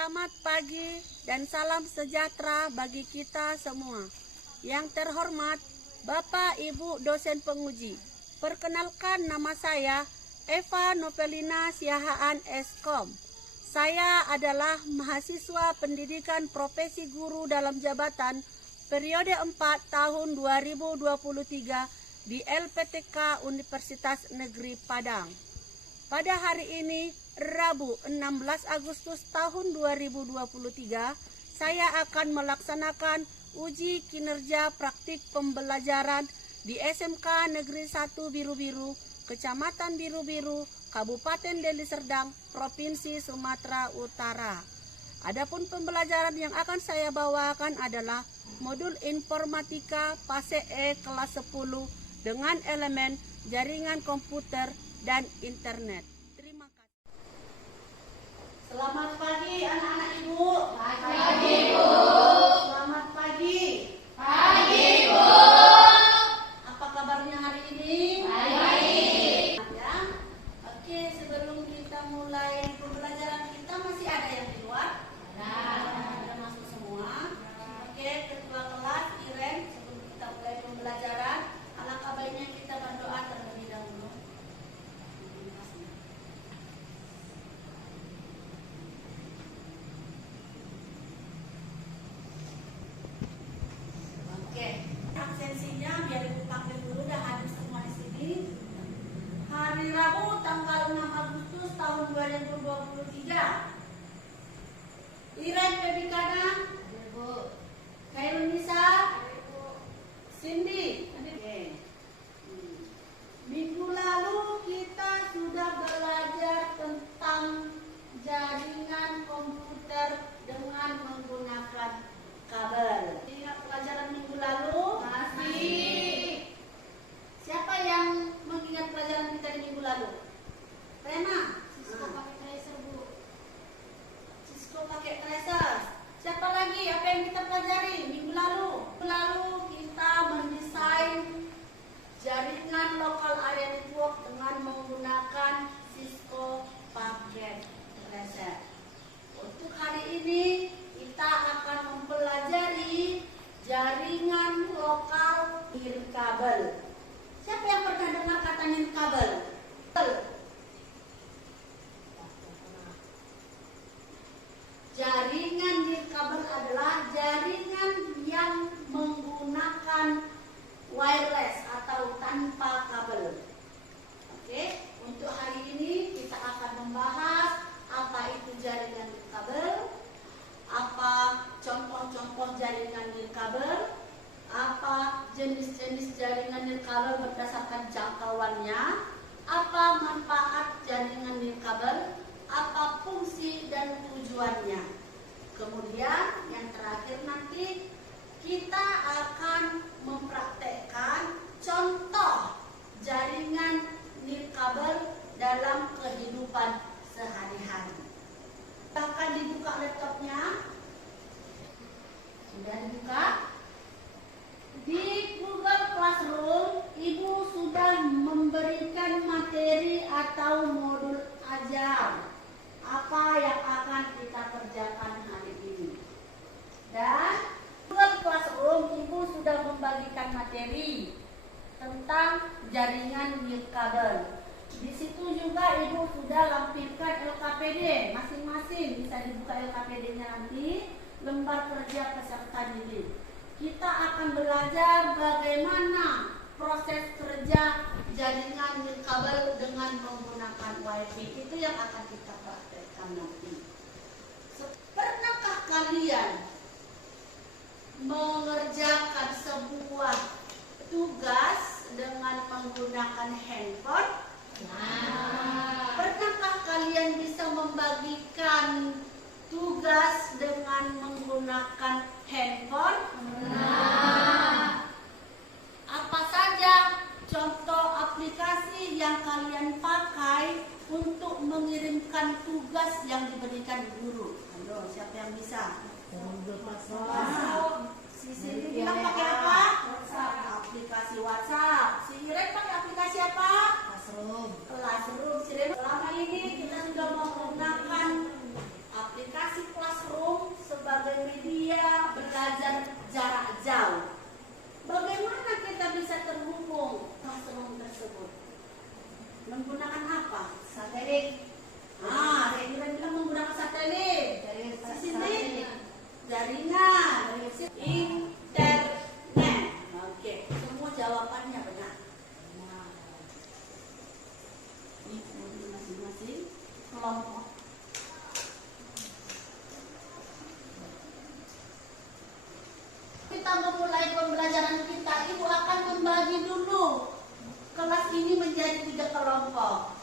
Selamat pagi dan salam sejahtera bagi kita semua. Yang terhormat Bapak Ibu dosen penguji. Perkenalkan, nama saya Eva Novelina Siahaan Eskom. Saya adalah mahasiswa pendidikan profesi guru dalam jabatan periode 4 tahun 2023 di LPTK Universitas Negeri Padang. Pada hari ini, Rabu 16 Agustus tahun 2023, saya akan melaksanakan uji kinerja praktik pembelajaran di SMK Negeri 1 Biru-Biru, Kecamatan Biru-Biru, Kabupaten Deli Serdang, Provinsi Sumatera Utara. Adapun pembelajaran yang akan saya bawakan adalah modul informatika fase E kelas 10 dengan elemen jaringan komputer dan internet. Terima kasih. Selamat pagi anak-anak Ibu. Pagi, Bu. Selamat pagi. Pagi, Bu. Apa kabarnya hari ini? Baik. Ya. Oke, sebelum kita mulai pembelajaran kita, masih ada yang di luar? Ada masuk semua. Oke, ketua kelas Iren, sebelum kita mulai pembelajaran, alangkah baiknya kita berdoa terlebih dahulu. Oke, absensinya biar Ibu panggil dulu, udah hadir semua di sini. Hari Rabu tanggal 6 Agustus tahun 2023. Iren Pebikana, Khairul Nisa, Cindy. Oke. Minggu lalu kita sudah belajar tentang jaringan komputer dengan menggunakan kabel. Ingat pelajaran minggu lalu? Masih. Siapa yang mengingat pelajaran kita di minggu lalu? Rena? Cisco pakai tracer, Bu. Cisco pakai tracer. Siapa lagi? Apa yang kita pelajari minggu lalu? Minggu lalu kita mendesain jaringan local area network dengan menggunakan Cisco paket tracer. Untuk hari ini kita akan mempelajari jaringan lokal nirkabel. Siapa yang pernah dengar kata nirkabel? Jaringan nirkabel adalah jaringan yang menggunakan wireless atau tanpa kabel. Oke, untuk hari ini kita akan membahas apa itu jaringan nirkabel, apa contoh-contoh jaringan nirkabel, apa jenis-jenis jaringan nirkabel berdasarkan jangkauannya, apa manfaat jaringan nirkabel, apa fungsi dan tujuannya. Kemudian yang terakhir nanti kita akan mempraktekkan contoh jaringan nirkabel dalam kehidupan sehari-hari. Akan dibuka laptopnya. Sudah dibuka? Di Google Classroom, Ibu sudah memberikan materi atau modul ajar apa yang akan kita kerjakan hari ini. Dan Google Classroom, Ibu sudah membagikan materi tentang jaringan nirkabel. Di situ juga Ibu sudah lampirkan LKPD masing-masing, bisa dibuka LKPD-nya nanti, lembar kerja peserta didik. Kita akan belajar bagaimana proses kerja jaringan nirkabel dengan menggunakan WiFi. Itu yang akan kita praktekkan nanti. Pernahkah kalian mengerjakan sebuah tugas dengan menggunakan handphone? Pernahkah kalian bisa membagikan tugas dengan menggunakan handphone? Apa saja contoh aplikasi yang kalian pakai untuk mengirimkan tugas yang diberikan guru? Ayo, siapa yang bisa? Si Cindy bilang pakai apa? Aplikasi WhatsApp. Si Iren pakai aplikasi apa? Classroom. Selama ini kita sudah menggunakan aplikasi kelas menjadi 3 kelompok.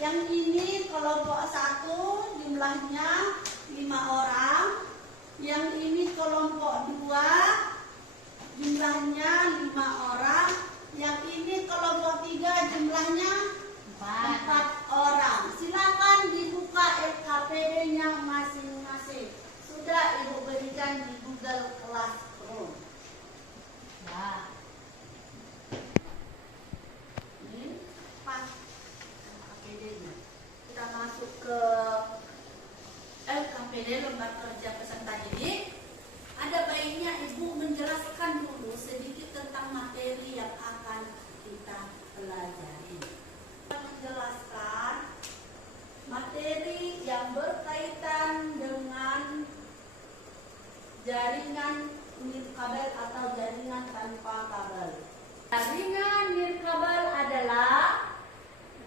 Yang ini kelompok 1 jumlahnya 5 orang. Yang ini kelompok 2 jumlahnya 5 orang. Yang ini kelompok 3 jumlahnya 4 orang. Silakan dibuka LKPD-nya masing-masing. Sudah Ibu berikan di Google Classroom. Nah, ini pas LKPD-nya. Kita masuk ke LKPD, lembar kerja peserta didik. Ada baiknya Ibu menjelaskan dulu sedikit tentang materi yang akan kita pelajari. Menjelaskan materi yang berkaitan dengan jaringan nirkabel atau jaringan tanpa kabel. Jaringan nirkabel adalah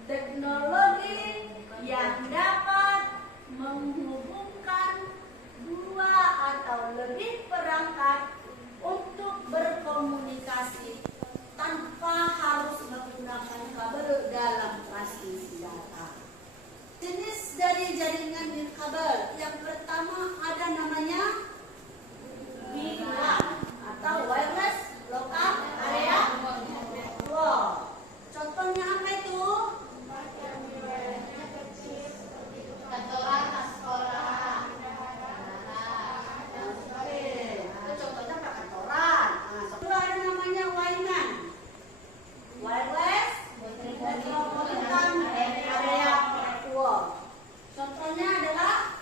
teknologi yang dapat menghubungkan 2 atau lebih perangkat untuk berkomunikasi tanpa harus menggunakan kabel dalam transmisi data. Jenis dari jaringan nirkabel yang pertama ada namanya WLAN atau wireless local area network. Contohnya apa itu? Kantoran, sekolah. Itu contohnya perkantoran. Kedua ada namanya WLAN, wireless metropolitan area network. Contohnya adalah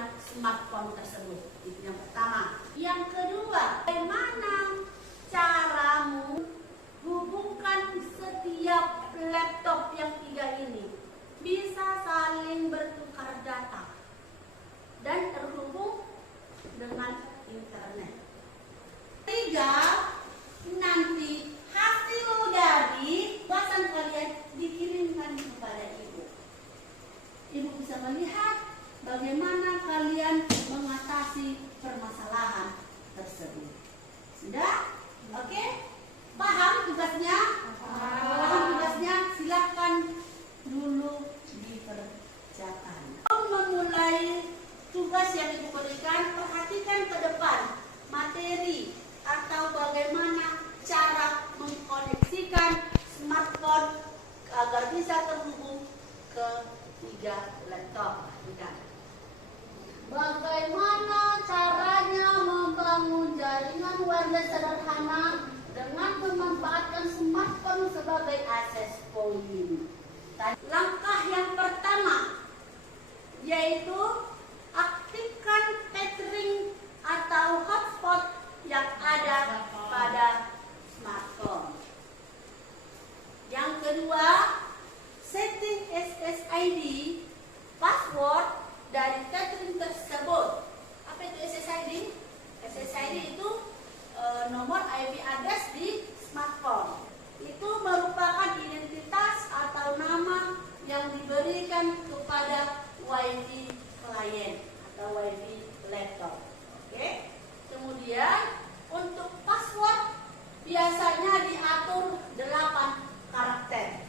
dengan smartphone tersebut. Itu yang pertama. Yang kedua, bagaimana caramu hubungkan setiap laptop yang 3 ini bisa saling bertukar data dan terhubung dengan internet. Ketiga, nanti hasil dari bahasan kalian dikirimkan kepada ibu. Ibu bisa melihat bagaimana kalian mengatasi permasalahan tersebut. Sudah? Oke? Paham tugasnya? Paham tugasnya? Silakan dulu dikerjakan. Memulai tugas yang ibu berikan, perhatikan ke depan materi atau bagaimana cara mengkoneksikan smartphone agar bisa terhubung ke 3 laptop. Bagaimana caranya membangun jaringan wireless sederhana dengan memanfaatkan smartphone sebagai akses point. Langkah yang pertama yaitu aktifkan tethering atau hotspot yang ada pada smartphone. Yang kedua, setting SSID password dari tethering tersebut. Apa itu SSID? SSID itu nomor IP address di smartphone. Itu merupakan identitas atau nama yang diberikan kepada WiFi klien atau WiFi laptop. Oke. Kemudian untuk password biasanya diatur 8 karakter.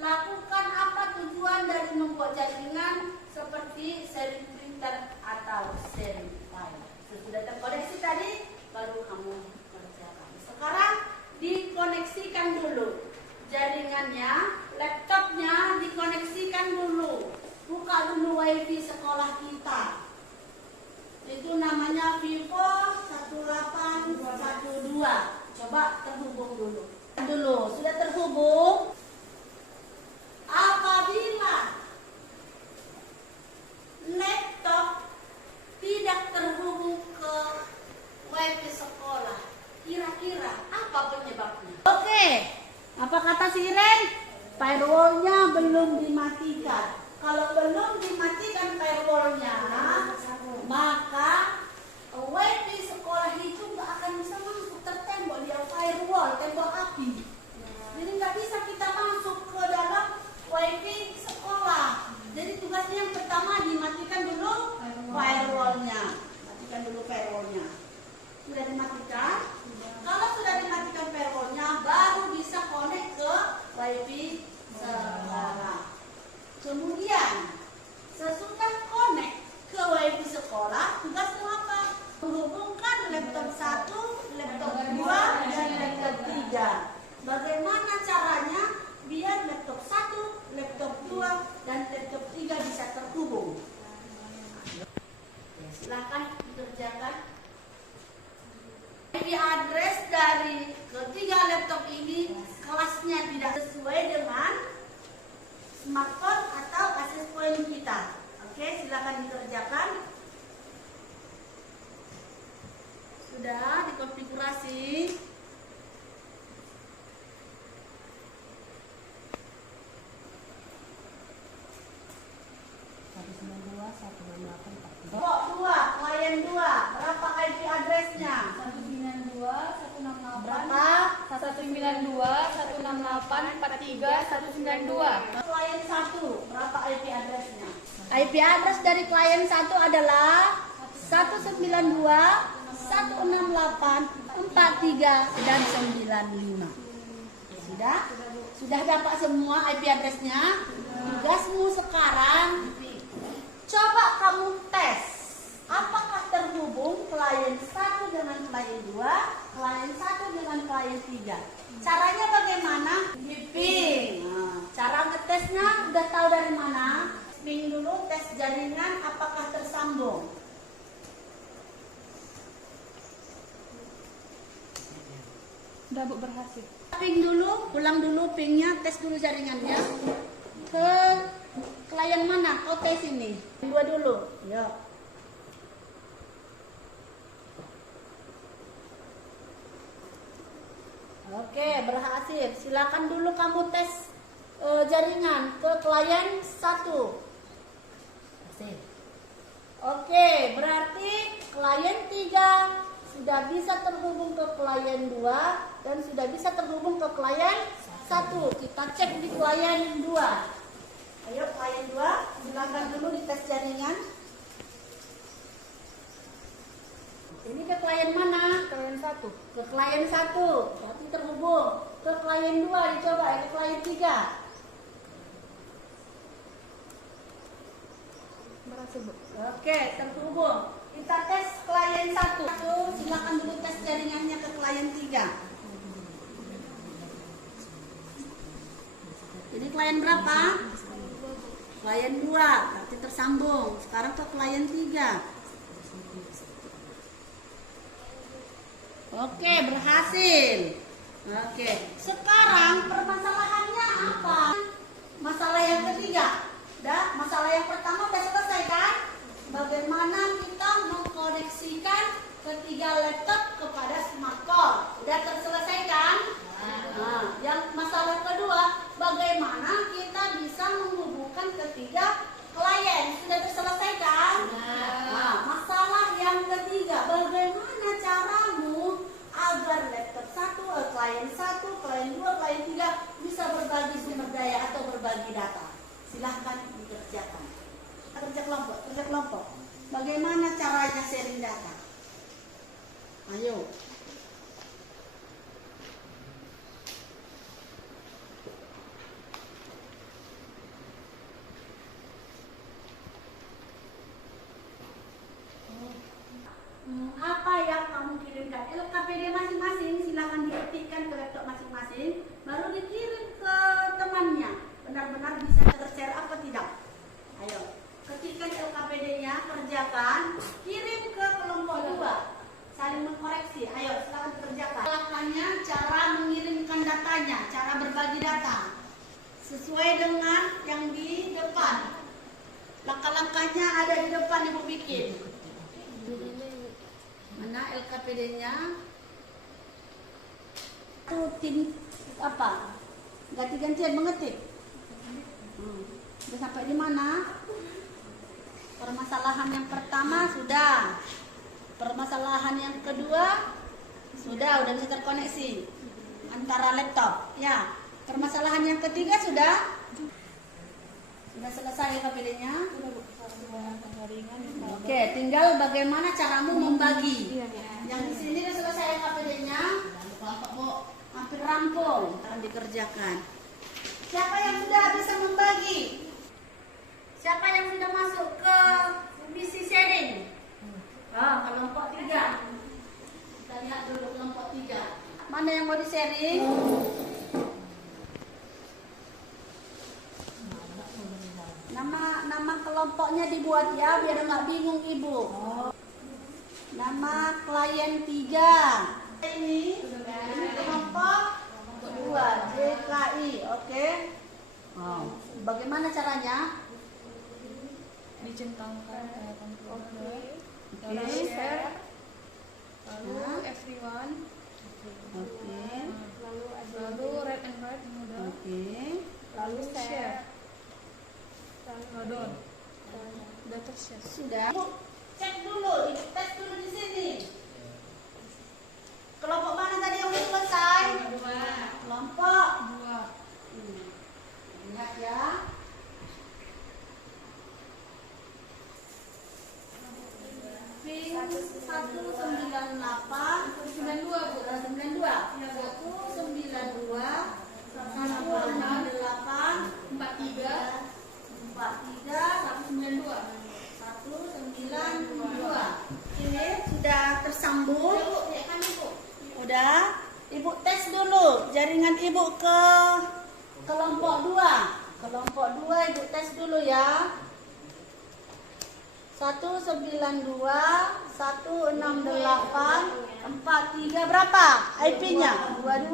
Lakukan apa tujuan dari membuat jaringan seperti sharing printer atau sharing file. Sesudah terkoneksi tadi baru kamu kerjakan. Sekarang dikoneksikan dulu jaringannya, laptopnya dikoneksikan dulu. Buka dulu WiFi sekolah kita. Itu namanya Vivo 1812. Coba terhubung dulu. Sudah terhubung. Apabila laptop tidak terhubung ke WiFi sekolah, kira-kira apa penyebabnya? Oke, apa kata si Iren? Firewall-nya belum dimatikan. Kalau belum dimatikan firewall-nya, maka WiFi sekolah itu nggak akan bisa masuk, tertembok dia firewall, tembok api. Jadi nggak bisa kita masuk ke dalam WiFi sekolah. Jadi tugasnya yang pertama dimatikan dulu firewall-nya. Matikan dulu firewall-nya. Sudah dimatikan? Kalau sudah dimatikan firewall-nya, baru bisa connect ke WiFi sekolah. Kemudian sesudah connect ke WiFi sekolah, tugasmu apa? Menghubungkan laptop 1, laptop 2, dan laptop 3. Bagaimana caranya biar laptop 1, laptop 2, dan laptop 3 bisa terhubung? Silakan dikerjakan. IP address dari ketiga laptop ini kelasnya tidak sesuai dengan smartphone atau access point kita. Oke, silakan dikerjakan. Sudah dikonfigurasi. Kok 2, klien 2, berapa IP addressnya? 192, 168, Berapa? 192, 168, 43, 192. Klien 1, berapa IP addressnya? IP address dari klien 1 adalah 192, 168, 43, dan 95. Sudah? Sudah dapat semua IP addressnya? Tugasmu sekarang, coba kamu tes. Apakah terhubung klien 1 dengan klien 2, klien 1 dengan klien 3? Caranya bagaimana? Di ping. Nah, cara ngetesnya udah tahu dari mana? Ping dulu, tes jaringan apakah tersambung. Udah Bu, berhasil. Ping dulu, ulang dulu pingnya, tes dulu jaringannya. Ke klien mana? Kau tes ini. Dua dulu. Yuk. Oke, berhasil. Silakan dulu kamu tes jaringan ke klien 1. Oke, berarti klien 3 sudah bisa terhubung ke klien 2 dan sudah bisa terhubung ke klien 1. Kita cek di klien 2. Ayo klien 2, silakan dulu dites jaringan. Ini ke klien mana? Klien 1. Ke klien 1, berarti terhubung. Ke klien 2 dicoba, ke klien 3. Oke, terhubung. Kita tes klien 1. Silakan dulu tes jaringannya ke klien 3. Ini klien berapa? Klien 2, berarti tersambung. Sekarang ke klien 3. Oke, berhasil. Oke, sekarang permasalahannya apa? Masalah yang ketiga. Udah, masalah yang pertama udah selesai kan? Bagaimana kita mengkoneksikan ketiga laptop kepada smartphone? Udah terselesaikan? Nah, yang masalah kedua, bagaimana kita bisa menghubungkan ketiga klien? Sudah terselesaikan? Nah, masalah yang ketiga, bagaimana caramu agar laptop 1, klien 1, klien 2, klien 3 bisa berbagi sumber daya atau berbagi data? Silahkan dikerjakan. Kerja kelompok. Bagaimana caranya sharing data? Ayo. Apa yang kamu kirimkan? LKPD masing-masing silahkan diketikkan ke laptop masing-masing, baru dikirim ke temannya. Benar-benar bisa tershare apa tidak? Ayo, ketikkan LKPD-nya, kerjakan, kirim ke kelompok 2, saling mengkoreksi. Ayo, silahkan kerjakan. Langkahnya, cara mengirimkan datanya, cara berbagi data, sesuai dengan yang di depan. Langkah-langkahnya ada di depan, Ibu bikin. Mana LKPD-nya? Rutin apa? Ganti-gantian mengetik. Sudah sampai di mana? Permasalahan yang pertama sudah. Permasalahan yang kedua sudah bisa terkoneksi antara laptop. Ya. Permasalahan yang ketiga sudah selesai LKPD-nya. Oke, tinggal bagaimana caramu membagi. Yang di sini sudah selesai LKPD-nya. Hampir rampung, akan dikerjakan. Siapa yang sudah bisa membagi? Siapa yang sudah masuk ke misi sharing? Kelompok 3. Kita lihat dulu kelompok 3. Mana yang mau di sharing? Nama kelompoknya dibuat ya, biar nggak bingung Ibu. Nama klien 3. Ini kelompok 2, JKI. Oke. Bagaimana caranya? Dicentangkan kayak komputer, Oke. share, lalu everyone, lalu red and red udah, Oke. lalu share, lalu udah tershare. Sudah. Ibu, cek dulu, Ibu tes dulu di sini. Kelompok mana tadi yang udah selesai? Kelompok 2. Lihat ya. Pin 198 92 192 192 168 43 192 Ini sudah tersambung. Udah. Ibu tes dulu jaringan Ibu ke kelompok 2. Kelompok 2 Ibu tes dulu ya. 192 168 43 berapa IP-nya? 22.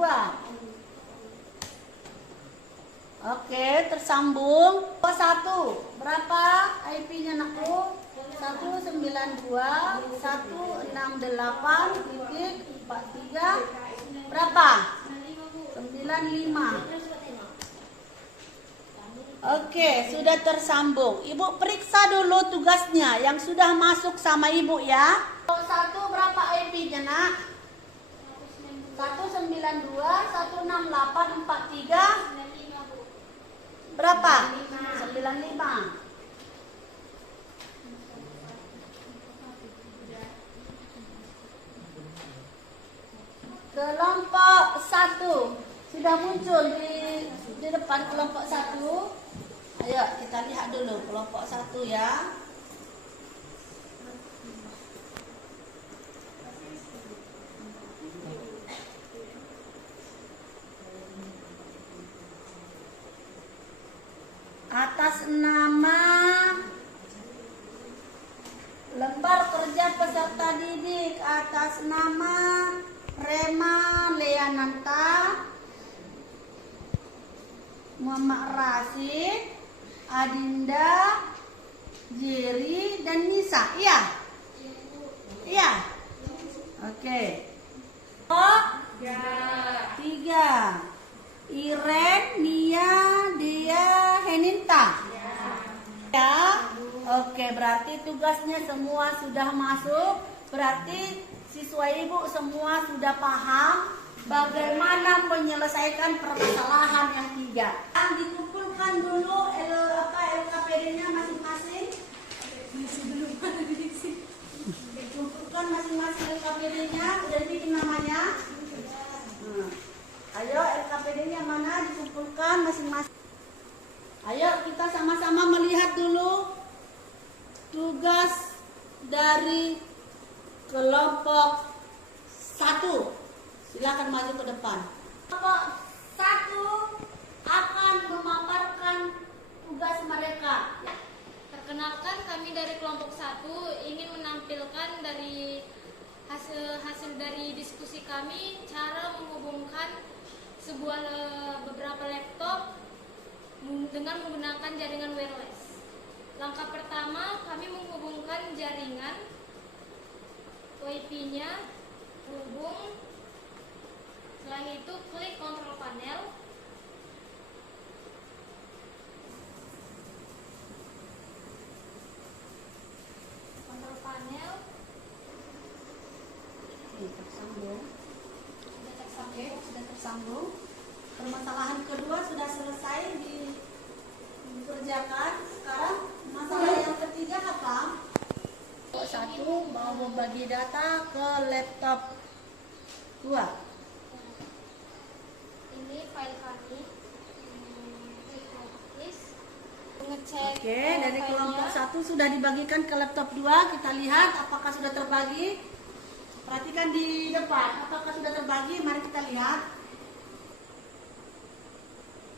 Oke, tersambung. Oh, 1. Berapa IP-nya nakku? 192 168,43 berapa? 95. Oke, sudah tersambung. Ibu periksa dulu tugasnya yang sudah masuk sama ibu ya. 1 berapa IP-nya nak? 192 168,43 berapa? 95. Kelompok 1 sudah muncul di depan kelompok 1. Ayo kita lihat dulu kelompok 1 ya. Atas nama lembar kerja peserta didik, atas nama Rema Leananta, Muhammad Rasid, Adinda, Jerry, dan Nisa. Iya? Iya? Oke. Oh, 3. Iren, Nia, Dia, Heninta. Ya. Oke, berarti tugasnya semua sudah masuk. Berarti siswa ibu semua sudah paham bagaimana menyelesaikan permasalahan yang 3. Dikumpulkan dulu LKPD-nya masing-masing. Dikumpulkan masing-masing LKPD-nya. Udah bikin namanya. Ayo LKPD-nya mana, dikumpulkan masing-masing. Ayo kita sama-sama melihat dulu tugas dari kelompok 1. Silakan maju ke depan. Kelompok 1 akan memaparkan tugas mereka. Perkenalkan, kami dari kelompok 1 ingin menampilkan dari hasil dari diskusi kami cara menghubungkan beberapa laptop dengan menggunakan jaringan wireless. Langkah pertama, kami menghubungkan jaringan WiFi-nya, hubung. Selain itu, klik kontrol panel. Kontrol panel. Tersambung. Sudah tersambung. Oke, sudah tersambung. Permasalahan kedua sudah selesai dikerjakan. Sekarang masalah yang ketiga apa? 1 mau membagi data ke laptop 2. Ini file kami. Ngecek. Oke, dari kelompok 1 sudah dibagikan ke laptop 2. Kita lihat apakah sudah terbagi. Perhatikan di depan, apakah sudah terbagi? Mari kita lihat.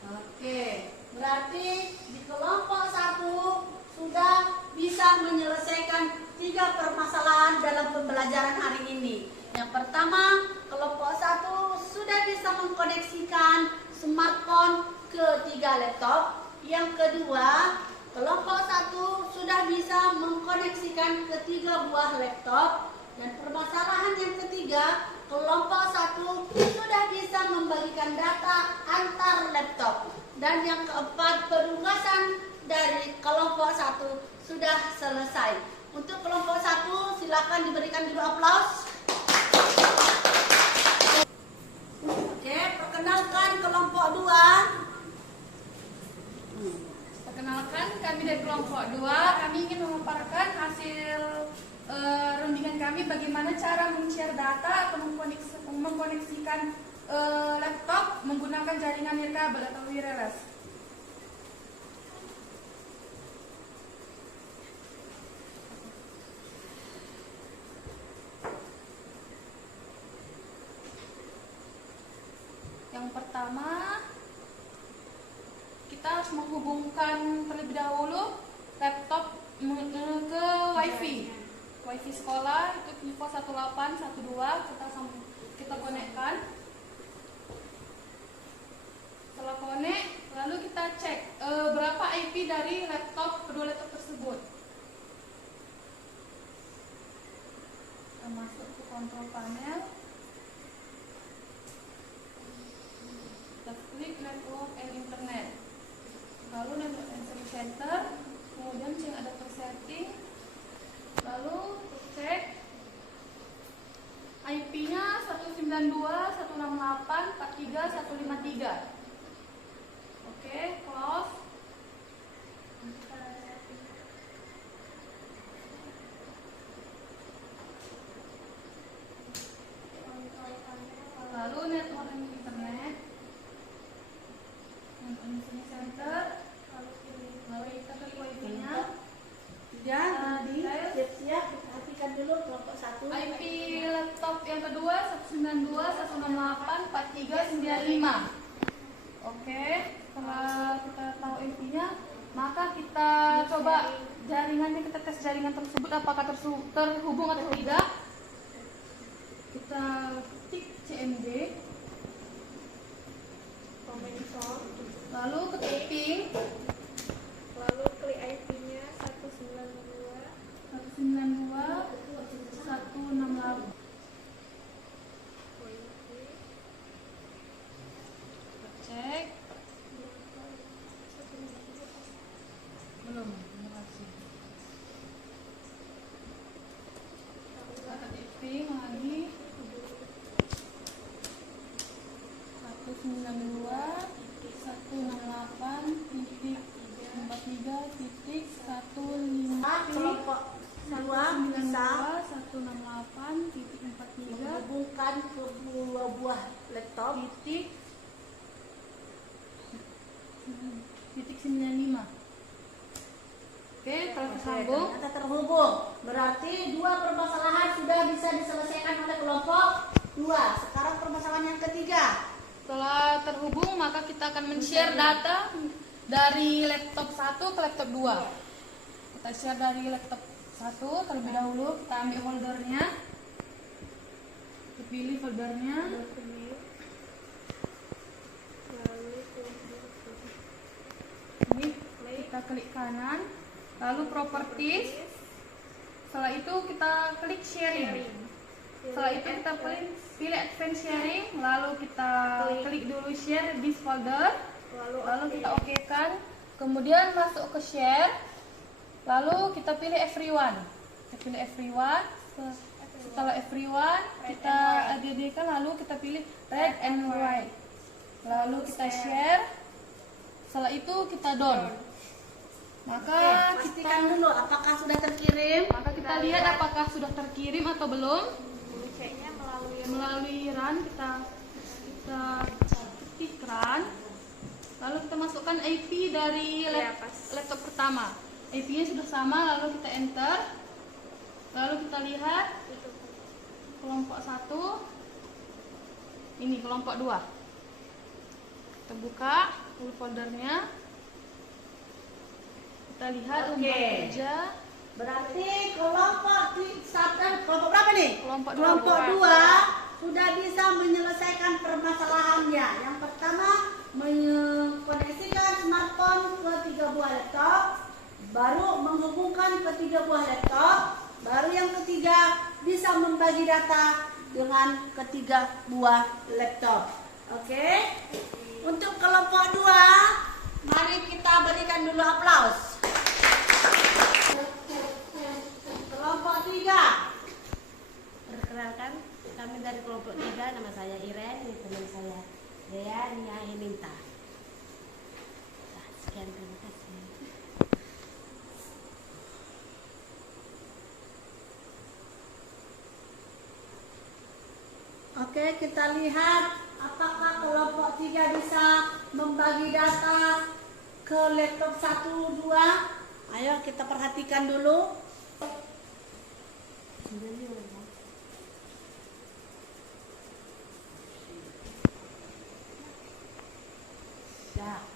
Oke, berarti di kelompok 1 sudah bisa menyelesaikan 3 permasalahan dalam pembelajaran hari ini. Yang pertama, kelompok 1 sudah bisa mengkoneksikan smartphone ke 3 laptop. Yang kedua, kelompok 1 sudah bisa mengkoneksikan ke 3 buah laptop. Dan permasalahan yang ketiga, kelompok 1 sudah bisa membagikan data antar laptop. Dan yang keempat, penugasan dari kelompok 1 sudah selesai. Untuk kelompok 1, silakan diberikan dulu aplaus. Oke, perkenalkan kelompok 2. Perkenalkan, kami dari kelompok 2, kami ingin memaparkan hasil rundingan kami bagaimana cara men-share data atau mengkoneksikan laptop menggunakan jaringan nirkabel atau wireless. Yang pertama, kita harus menghubungkan terlebih dahulu laptop ke WiFi. WiFi sekolah itu info 1812 kita konekkan. Setelah konek, Lalu kita cek berapa IP dari kedua laptop tersebut. Kita masuk ke kontrol panel. Kita klik network and internet. Lalu network and service center. Kemudian cek adapter setting. Lalu cek IP-nya 192.168.43.153. Oke, close. Lalu network internet, internet center, lalu kita ke wifi-nya. Ya, siap-siap perhatikan dulu kelompok 1. IP laptop yang kedua 192.168.43.95. Oke, setelah kita tahu IP-nya, maka kita coba jaringannya, kita tes jaringan tersebut apakah terhubung atau tidak. Kita ketik CMD, lalu ketik ping, Lalu klik IP-nya 192. 192.168. Cek. Belum, terima kasih. Kita ketik ping lagi. 192.168.43.15. Kelompok 2 bisa 168.43 menghubungkan ke dua buah laptop. titik 95. Oke, kalau tersambung. Ternyata terhubung. Berarti dua permasalahan sudah bisa diselesaikan oleh kelompok 2. Sekarang permasalahan yang ketiga. Setelah terhubung, maka kita akan men-share data dari laptop 1 ke laptop 2. Kita share dari laptop 1 terlebih dahulu. Kita ambil foldernya. Kita pilih foldernya. Ini kita klik kanan, lalu properties. Setelah itu kita klik sharing. Setelah itu kita pilih advanced sharing, lalu kita klik dulu share this folder, lalu kita oke-kan. Kemudian masuk ke share, lalu kita pilih everyone. Kita pilih everyone. Setelah everyone kita add-kan, lalu kita pilih red and white. Lalu kita share. Setelah itu kita down. Maka Pastikan dulu apakah sudah terkirim. Maka kita lihat apakah sudah terkirim atau belum. Ceknya Melalui run, kita ketik run. Lalu kita masukkan IP dari laptop pertama. IP-nya sudah sama, lalu kita enter. Lalu kita lihat kelompok 1. Ini kelompok 2. Kita buka dulu foldernya. Kita lihat lembar kerja. Berarti kelompok 1, kelompok berapa nih? Kelompok Kelompok 2. 2 sudah bisa menyelesaikan permasalahannya. Yang pertama, mengkoneksikan smartphone ke 3 buah laptop, baru menghubungkan ke 3 buah laptop, baru yang ketiga bisa membagi data dengan ketiga buah laptop. Oke? Untuk kelompok 2, mari kita berikan dulu aplaus. Kelompok 3. Perkenalkan, kami dari kelompok 3, nama saya Iren, ini teman saya Dea, Nia, Ininta. Nah, sekian, terima kasih. Oke, kita lihat apakah kelompok 3 bisa membagi data ke laptop 1, 2. Ayo kita perhatikan dulu.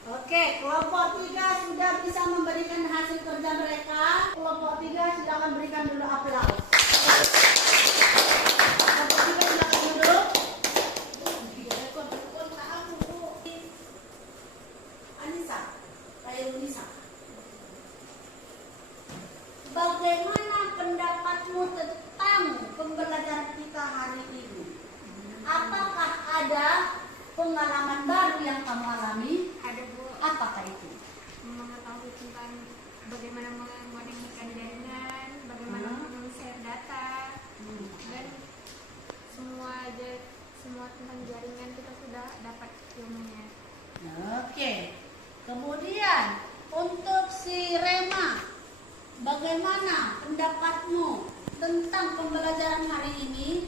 Oke, kelompok 3 sudah bisa memberikan hasil kerja mereka. Kelompok 3 silakan berikan dulu aplaus. Kelompok 3 silakan duduk. Khairunisa. Bagaimana pendapatmu tentang pembelajaran kita hari ini? Apakah ada pengalaman baru yang kamu alami? Ada Bu, Apakah itu? mengetahui tentang bagaimana mengoneksikan jaringan, bagaimana men-share data, dan semua tentang jaringan kita sudah dapat ilmunya. Oke. Kemudian untuk si Rema, bagaimana pendapatmu tentang pembelajaran hari ini?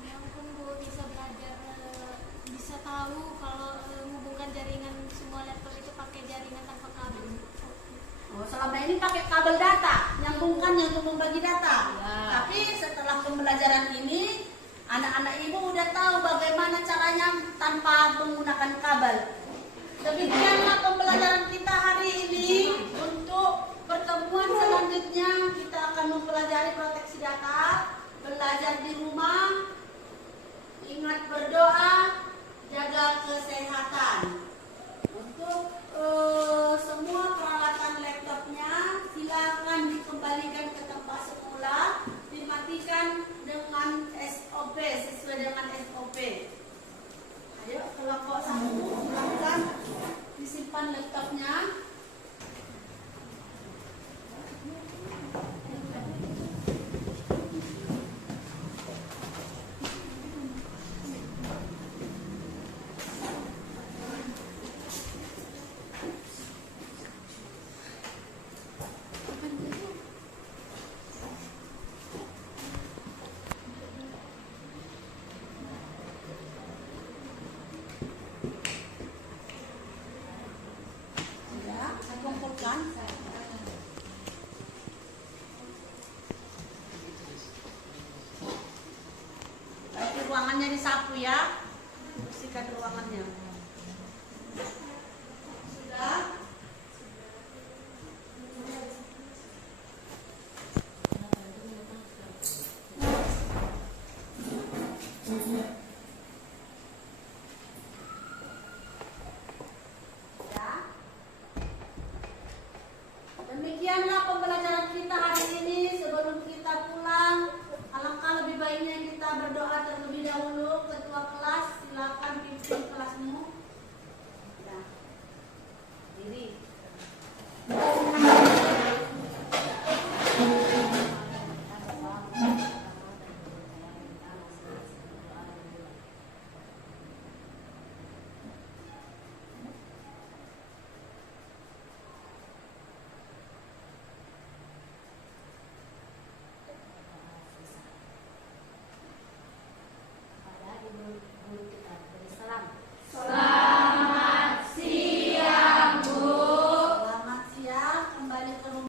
Ya ampun Bu, bisa belajar, bisa tahu kalau menghubungkan jaringan semua laptop itu pakai jaringan tanpa kabel. Oh, selama ini pakai kabel data, nyambungkannya untuk membagi data. Ya. Tapi setelah pembelajaran ini, anak-anak ibu udah tahu bagaimana caranya tanpa menggunakan kabel. Demikianlah pembelajaran kita hari ini. Untuk pertemuan selanjutnya kita akan mempelajari proteksi data, belajar di rumah, ingat berdoa, jaga kesehatan. Untuk semua peralatan laptopnya silakan dikembalikan ke tempat semula, dimatikan dengan SOP, sesuai dengan SOP. Ayo kelompok 1 silakan disimpan laptopnya. Ya, saya kumpulkan. Berarti ruangannya disapu ya.